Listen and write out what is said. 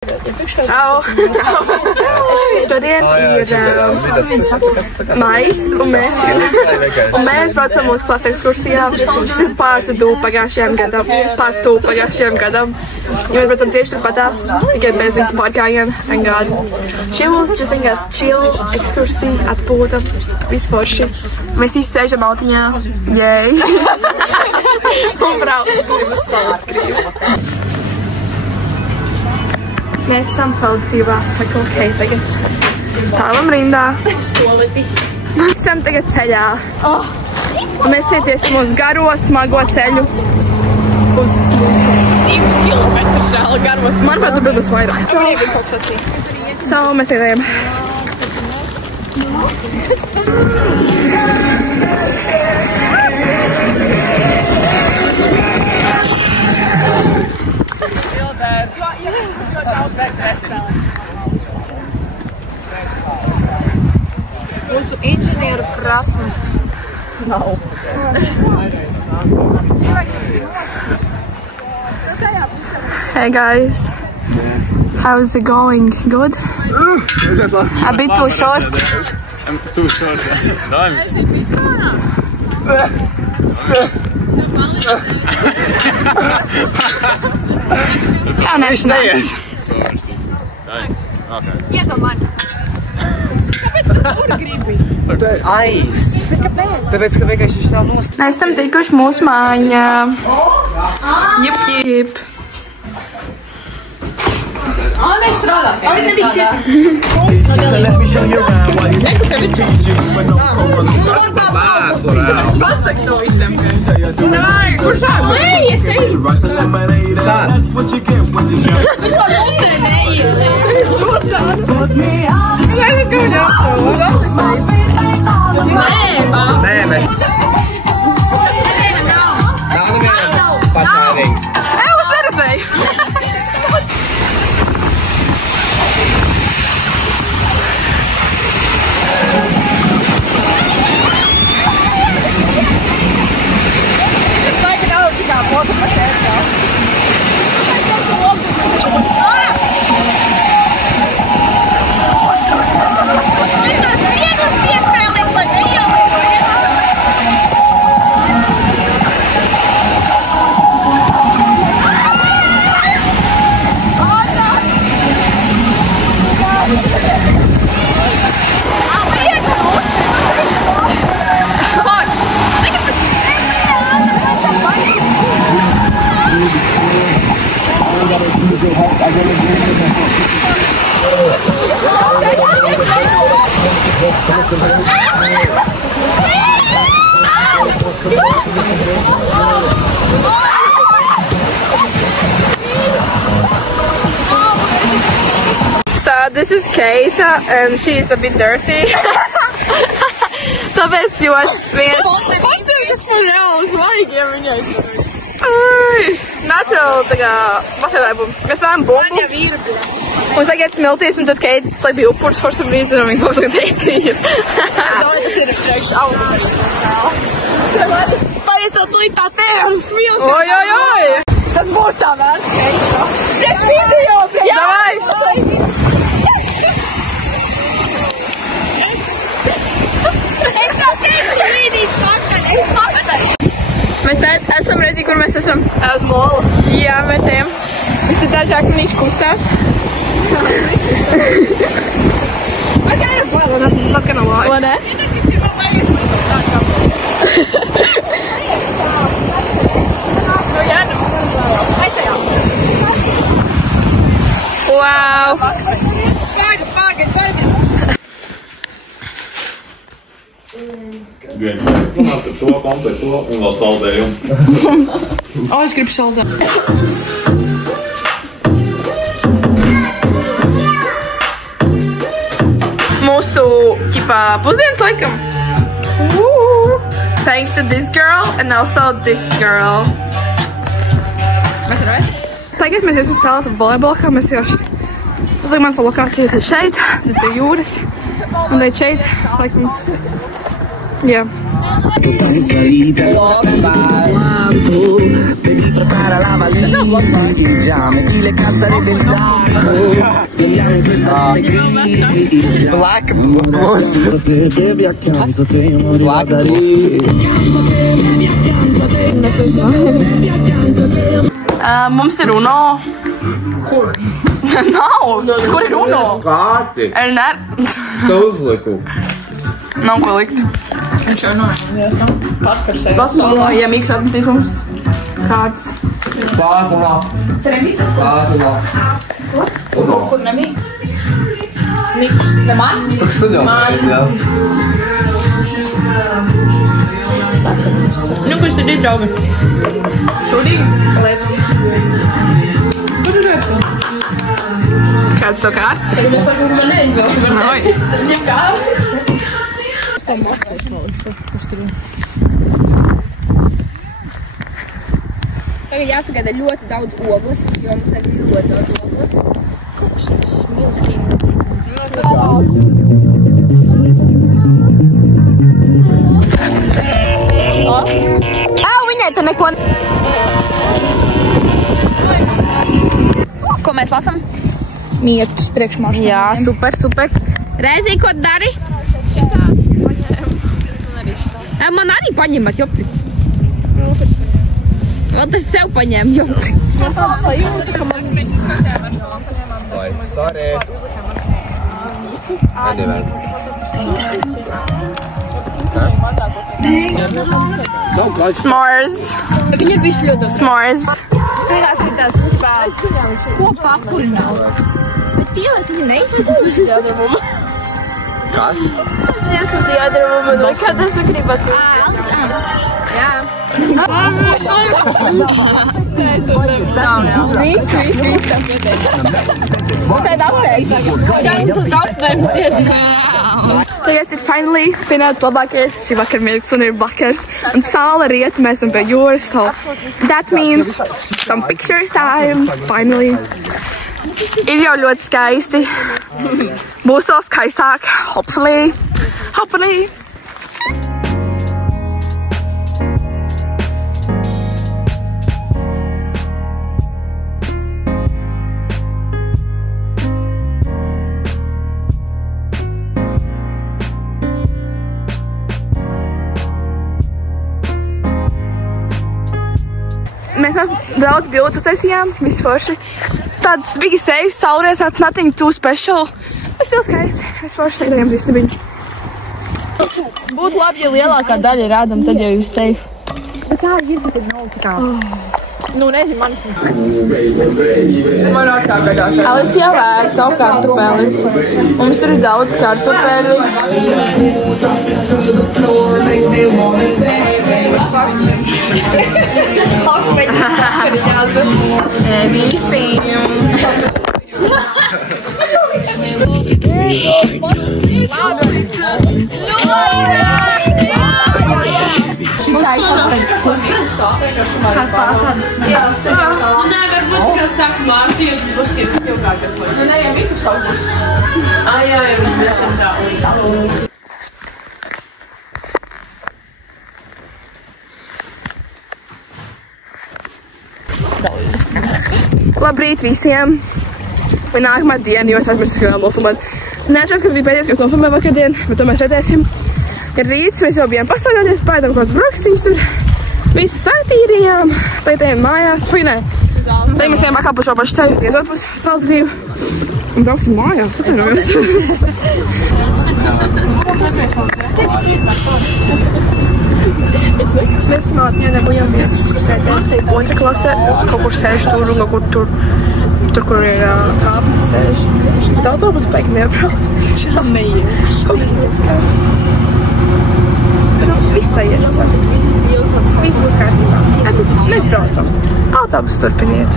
Čau! Šodien ir maijs, un mēs braucam uz klases ekskursijām. Šis ir pārtu pagājušajam gadam. Ja mēs braucam tieši turpatās, tikai bez visu pārgājienu. Thank God. Šī būs just vienkārši chill ekskursija, atpūta, visforši. Mēs visi sēžam autiņā. Jēj! Un braucam uz Salacgrīvu. Mēs esam Salacgrīvā, saka, ok, tagad stāvam rindā. Stoleti. Mēs esam tagad ceļā. Un mēs tietiesim uz garo, smago ceļu. Uz 2 kilometrus šāli garos. Manuprāt, tur būs vairāk. So, mēs iedējam. Mūsu inženieru prasmes nav. Hey guys, how's it going? Good? A bit too short. I'm too short. No, I'm... Jā, nesanāks. Iedomāj. Kāpēc tu tur gribi? Aiz. Tāpēc, ka vienkārši viņš nav nost. Mēs esam tikuši mūsu mājiņā. Jip. Nestrādā. Neku tev ir Pasak to visiem. Nē, kurš tā? Nē, es teiktu. Vispār mutē neies. Nē, mēs. Pašārīgi. Es neredzēju. So this is Keita and she is a bit dirty. Tāpēc jūs vienkārši... Pastāvis par reāli svaigiem viņai. Natural, tā kā pasēdājumu. Mēs spēlējam bumbu. Mums vajag iet smiltīs un tad Keita bija upurs for some reason un viņa klausot teikt. Tas ir priekš autorī. Paies tev tulīt tā tēras smilši. Oi! Tas būs tā vērts, Keita. Priekš video! Davai! Mēs te esam redzi, kur mēs esam. Uz molu. Jā, mēs ejam. Mēs te daži akmenīši kustās. Okay, well, not gonna lie. Vai ne? Wow! Viens domāt par to, komplet to un vēl saldējumu. Es gribu saldēt. Mūsu, ķipā, pusdienas laikam. Thanks to this girl and also this girl. Mēs varam? Tagad mēs esam spēlēt volejbolā, mēs jau uzliek mans lokācija tad šeit, tad pie jūras. Un tad šeit, laikam, Jā. Mums ir Uno. Kur? Nav. Kur ir Uno? Kārti. Tu uzliku. Nav ko likt. Viņš jau nāja. Parkarsē. Basmo, ja Miks atnesīs mums kārtas. Spātulā. Spātulā. Kur nebija? Miks. Ne man? Tak studiālēji, jā. Nu, kurš tad ir draugi? Šodīgi? Lēsi. Kur ir rēpā? Kāds to kārtas? Tad mēs sakām, man neizvēlši. Ai. Tad ņem kārtas. Tagad jāsagaida ļoti daudz ogles, jo mums vajag ļoti daudz ogles. Kaut kas tāds smilšķīgi. Viņai te neko... Ko mēs lasam? Mietus priekšmāršana. Jā, super, super. Reizī, ko dari? Man arī paņemat, jopci. Vēl tas sev paņēma, jopci. Sorry. S'mores. Viņa ir bišķi ļoti. S'mores. Vienkārši ir tāds spēles. Ko pakurināt? Bet pielēc viņa neizsaka jādarbuma. Kas? Tas iesūta jādarbuma. Kā tas gribat? Jā. Viss tas ieteikt. Tad apēkt. Čantu apvērums iesaka. Tagad ir finally pienācis labākais šī vakar mirklis un ir vakars. Un saule riet, mēs esam pie jūras, so that means some pictures time, finally. Ir jau ļoti skaisti. Būs vēl skaistāk, hopefully. Mēs daudz bildes uztaisījām, viss forši. Tāds big safe, saulēs, nothing too special. Bet still skaisti, viss forši tagad istabiņi. Būtu labi, ja lielākā daļa rādam, tad jau ir safe. Bet tā ir, tad nav tik tā. Nu, nezinu, manis. Man nāk tā gaidāk. Alisija vēr savu kartupeli. Mums tur ir daudz kartupeli. Ēdīsim. Šitā izsāpēc kurpras. Kas tās tādas? Jā, Nu, nē, varbūt, ka saka Mārti, jo būs ilgākas laiks. Nu, nē, jau Mikus augurs. Jā, mēs esam tā. Labrīt visiem! Vai nākamā diena, jo es aizmirstu, ka vēl nofilmēt. Neatceros, kas bija pēdējais, kas nofilmē vakardien, bet to mēs redzēsim. Ir rīts, mēs jau bijām pastaigāties, pēdām kāds brokstiņus tur. Visu satīrījām, tagad ejam mājās. Fui, nē. Tagad mēs ejam bakā pa šo pašu ceļu, iet atpus Salcgrīvu. Un brauksim mājās, atvainojos. Mēs mātņā nebujām vietas, kur sēdēt. Otra klasē, kaut kur sēž tur un kaut kur tur, kur ir kāpnes sēž. Bet autobus beigi nebrauc, teikšu. Tam neiet. Kaut kas necikās. Viss aies. Viss būs kārtībā. Tad mēs braucam. Autobus turpiniet.